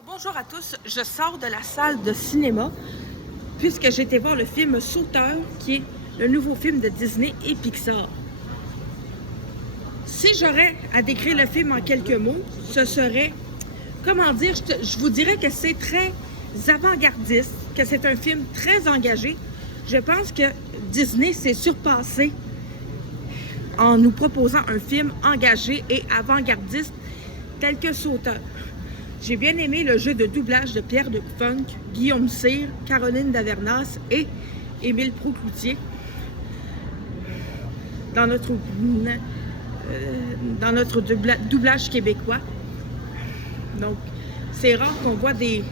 Alors bonjour à tous, je sors de la salle de cinéma puisque j'ai été voir le film Sauteur qui est le nouveau film de Disney et Pixar. Si j'aurais à décrire le film en quelques mots, ce serait, comment dire, je vous dirais que c'est très avant-gardiste, que c'est un film très engagé. Je pense que Disney s'est surpassé en nous proposant un film engagé et avant-gardiste tel que Sauteur. J'ai bien aimé le jeu de doublage de Pierre de Funk, Guillaume Cyr, Caroline Davernas et Émile Proucloutier dans notre doublage québécois. Donc, c'est rare qu'on voit des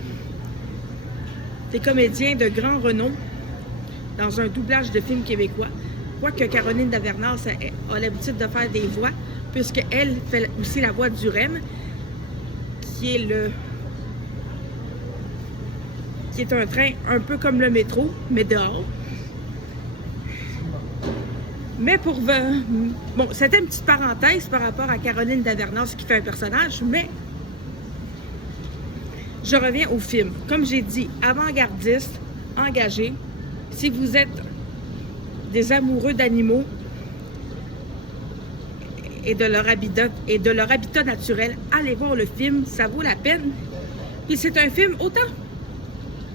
comédiens de grand renom dans un doublage de film québécois. Quoique Caroline Davernas a l'habitude de faire des voix, puisqu'elle fait aussi la voix du REM, qui est un train un peu comme le métro, mais dehors. Mais bon, c'était une petite parenthèse par rapport à Caroline Davernas qui fait un personnage, mais je reviens au film. Comme j'ai dit, avant-gardiste, engagé. Si vous êtes des amoureux d'animaux et de leur habitat naturel, allez voir le film, ça vaut la peine. Puis c'est un film autant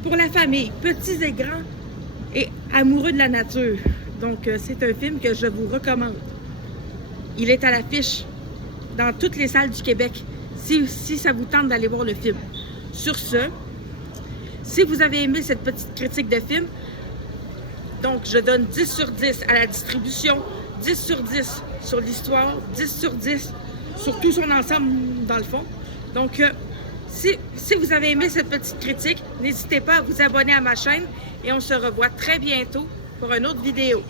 pour la famille, petits et grands, et amoureux de la nature. Donc c'est un film que je vous recommande. Il est à l'affiche dans toutes les salles du Québec, si ça vous tente d'aller voir le film. Sur ce, si vous avez aimé cette petite critique de film, donc je donne 10 sur 10 à la distribution, 10 sur 10 sur l'histoire, 10 sur 10 sur tout son ensemble dans le fond. Donc, si vous avez aimé cette petite critique, n'hésitez pas à vous abonner à ma chaîne et on se revoit très bientôt pour une autre vidéo.